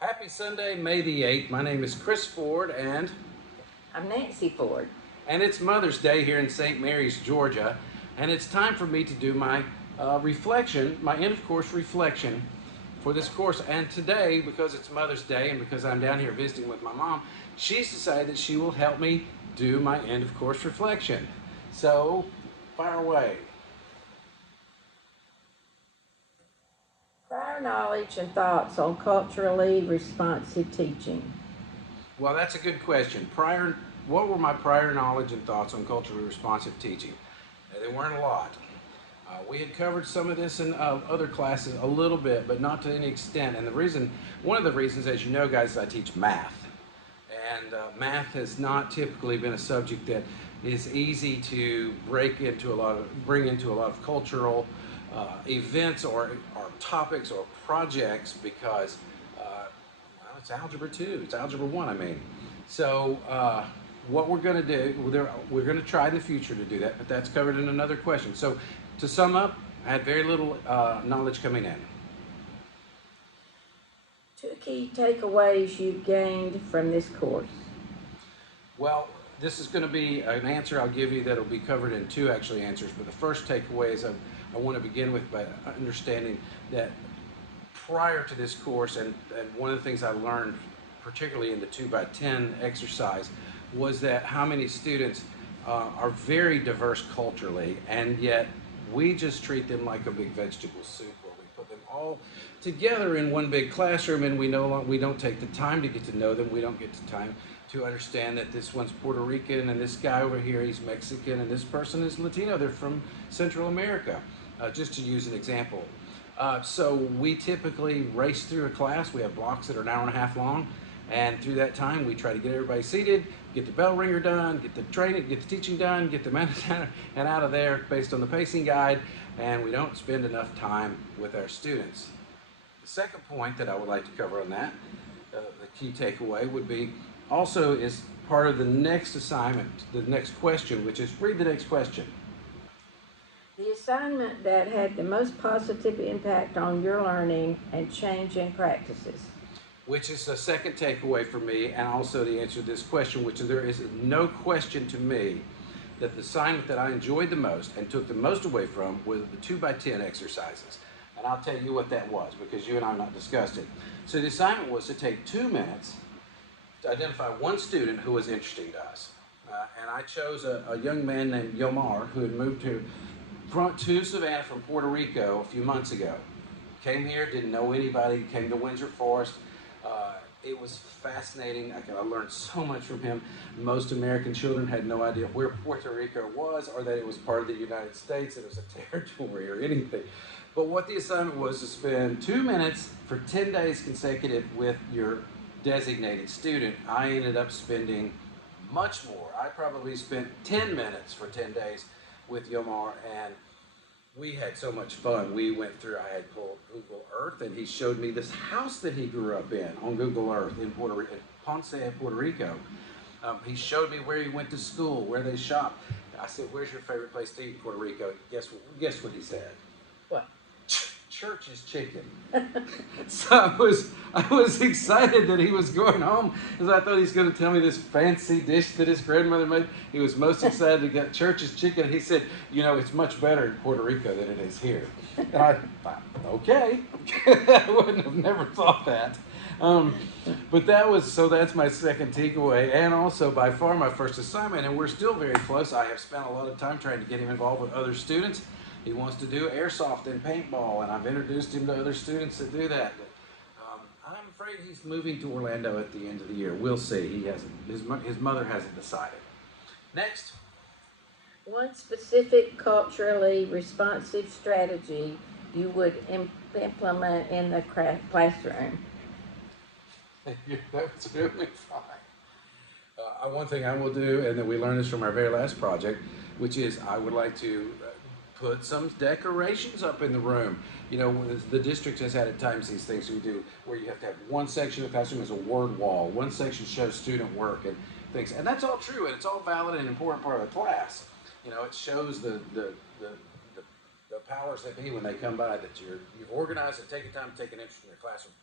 Happy Sunday, May the 8th. My name is Chris Ford, I'm Nancy Ford. and it's Mother's Day here in St. Mary's, Georgia. And it's time for me to do my reflection, my end of course reflection for this course. And today, because it's Mother's Day and because I'm down here visiting with my mom, she's decided that she will help me do my end of course reflection. So, fire away. Prior knowledge and thoughts on culturally responsive teaching. Well, that's a good question. What were my prior knowledge and thoughts on culturally responsive teaching? They weren't a lot. We had covered some of this in other classes a little bit, but not to any extent. And one of the reasons, as you know, guys, is I teach math. And math has not typically been a subject that is easy to bring into a lot of cultural events or topics or projects because well, it's algebra 2. It's algebra 1, I mean. So what we're going to do, we're going to try in the future to do that, but that's covered in another question. So to sum up, I had very little knowledge coming in. Two key takeaways you gained from this course. Well, this is going to be an answer I'll give you that'll be covered in two actually answers. But the first takeaway is I want to begin with by understanding that prior to this course, and one of the things I learned, particularly in the 2x10 exercise, was that how many students are very diverse culturally, and yet we just treat them like a big vegetable soup where we put them all together in one big classroom, and we don't take the time to get to know them. We don't get the time to understand that this one's Puerto Rican and this guy over here he's Mexican and this person is Latino. They're from Central America, just to use an example. So we typically race through a class. We have blocks that are an hour and a half long, and through that time we try to get everybody seated, get the bell ringer done, get the training, get the teaching done, get the management and out of there based on the pacing guide, and we don't spend enough time with our students. The second point that I would like to cover on that, the key takeaway would be also is part of the next assignment, the next question, which is read the next question. The assignment that had the most positive impact on your learning and change in practices. Which is the second takeaway for me, and also the answer to this question, which there is no question to me that the assignment that I enjoyed the most and took the most away from was the 2x10 exercises. And I'll tell you what that was because you and I have not discussed it. So the assignment was to take 2 minutes to identify one student who was interesting to us. And I chose a young man named Yomar who had moved to Savannah from Puerto Rico a few months ago. Came here, didn't know anybody, came to Windsor Forest. It was fascinating. I learned so much from him. Most American children had no idea where Puerto Rico was or that it was part of the United States, it was a territory or anything. But what the assignment was to spend 2 minutes for 10 days consecutive with your designated student. I ended up spending much more. I probably spent 10 minutes for 10 days with Yomar, and we had so much fun. I had pulled Google Earth, and he showed me this house that he grew up in on Google Earth in Puerto Rico, Ponce, Puerto Rico. He showed me where he went to school, where they shopped. I said, "Where's your favorite place to eat in Puerto Rico?" Guess what he said? What? Church's chicken. So I was excited that he was going home because I thought he's going to tell me this fancy dish that his grandmother made. He was most excited to get Church's chicken. He said, it's much better in Puerto Rico than it is here. And I thought, okay. I wouldn't have never thought that. But that's my second takeaway, and also by far my first assignment, and we're still very close. I have spent a lot of time trying to get him involved with other students. He wants to do airsoft and paintball, and I've introduced him to other students that do that. But, I'm afraid he's moving to Orlando at the end of the year. We'll see. He hasn't. His mother hasn't decided. Next. One specific culturally responsive strategy you would implement in the classroom. That was really fine. One thing I will do, and then we learned this from our very last project, which is I would like to put some decorations up in the room. The district has had at times these things we do where you have to have one section of the classroom as a word wall, one section shows student work and things, and that's all true and it's all valid and important part of the class. It shows the powers that be when they come by that you've organized and taken time to take an interest in your classroom.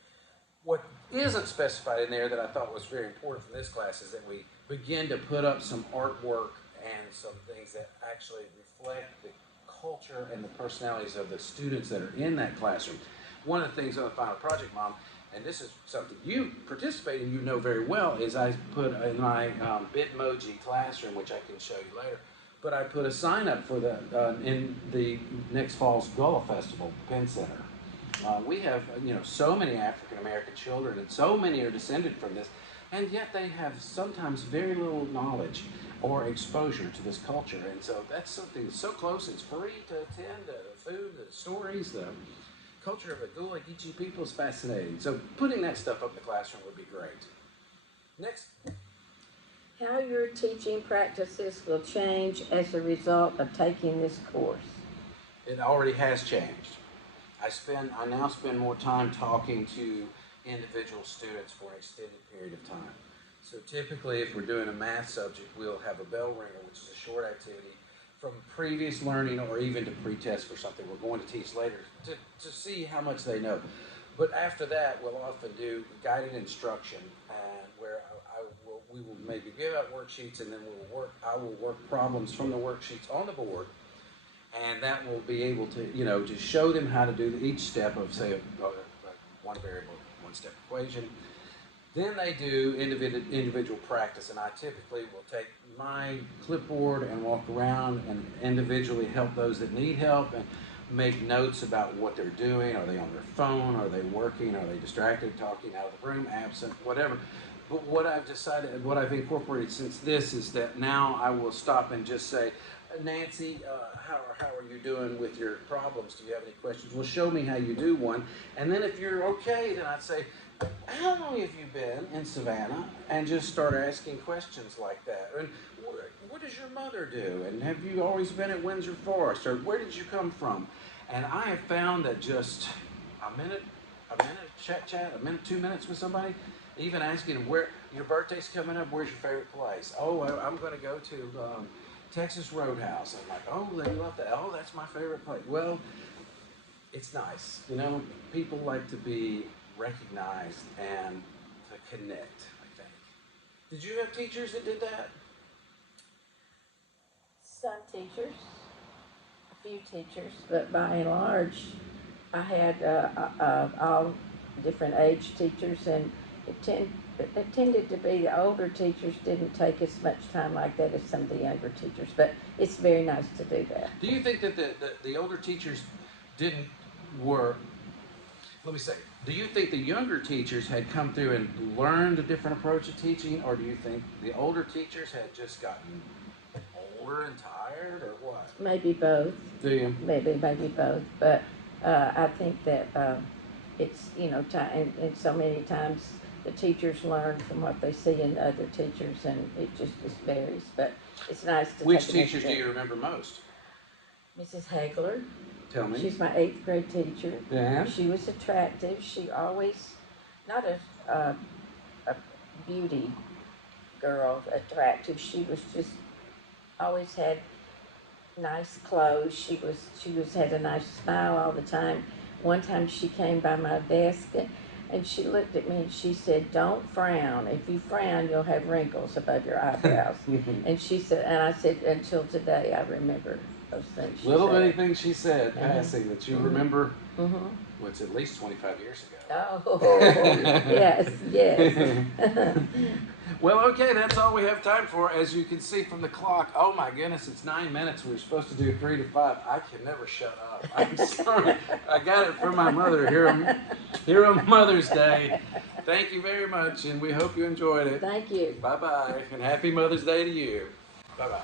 What isn't specified in there that I thought was very important for this class is that we begin to put up some artwork and some things that actually reflect the culture and the personalities of the students that are in that classroom. One of the things on the final project, Mom, and this is something you participate in, you know very well, is I put in my Bitmoji classroom, which I can show you later, but I put a sign up for the in the next fall's Gullah Festival, Penn Center. We have, so many African American children, and so many are descended from this, and yet they have sometimes very little knowledge or exposure to this culture. And so that's something so close. It's free to attend. The food, the stories, the culture of the Gullah Geechee people is fascinating. So putting that stuff up in the classroom would be great. Next. How your teaching practices will change as a result of taking this course. It already has changed. I now spend more time talking to individual students for an extended period of time. So typically, if we're doing a math subject, we'll have a bell ringer, which is a short activity from previous learning or even to pre-test for something we're going to teach later to see how much they know. But after that, we'll often do guided instruction, and where we will maybe give out worksheets, and then I will work problems from the worksheets on the board. And that will be able to, to show them how to do each step of, say, one variable, one step equation. Then they do individual practice, and I typically will take my clipboard and walk around and individually help those that need help and make notes about what they're doing. Are they on their phone? Are they working? Are they distracted, talking out of the room, absent, whatever. But what I've decided, what I've incorporated since this is that now I will stop and just say, Nancy, how are you doing with your problems? Do you have any questions? Well, show me how you do one. And then if you're okay, then I'd say, how long have you been in Savannah? And just start asking questions like that. And what does your mother do? And have you always been at Windsor Forest? Or where did you come from? And I have found that just a minute, chat, a minute, 2 minutes with somebody, even asking them where your birthday's coming up, where's your favorite place? Oh, I'm going to go to Texas Roadhouse. I'm like, oh, they love that. Oh, that's my favorite place. Well, it's nice. People like to be recognized and to connect, I think. Did you have teachers that did that? Some teachers, a few teachers, but by and large, I had all different age teachers, and it tended to be the older teachers didn't take as much time like that as some of the younger teachers, but it's very nice to do that. Do you think that the older teachers let me say, do you think the younger teachers had come through and learned a different approach to teaching, or do you think the older teachers had just gotten older and tired, or what? Maybe both. Do you? Maybe both, but I think that it's, and so many times the teachers learn from what they see in other teachers, and it just varies, but it's nice to Which teachers do you remember most? Mrs. Hagler. Tell me. She's my 8th grade teacher. Yeah. She was attractive. She always, not a beauty girl, attractive. She was just always had nice clothes. She had a nice smile all the time. One time she came by my desk and she looked at me and she said, "Don't frown. If you frown, you'll have wrinkles above your eyebrows." And she said, and I said, until today, I remember those things she Little said. bitty things she said, passing, that you remember, Mm-hmm. what's at least 25 years ago. Oh, yes. Well, okay, that's all we have time for. As you can see from the clock, oh my goodness, it's 9 minutes. We were supposed to do 3 to 5. I can never shut up. I'm sorry. I got it from my mother here on Mother's Day. Thank you very much, and we hope you enjoyed it. Thank you. Bye-bye, and happy Mother's Day to you. Bye-bye.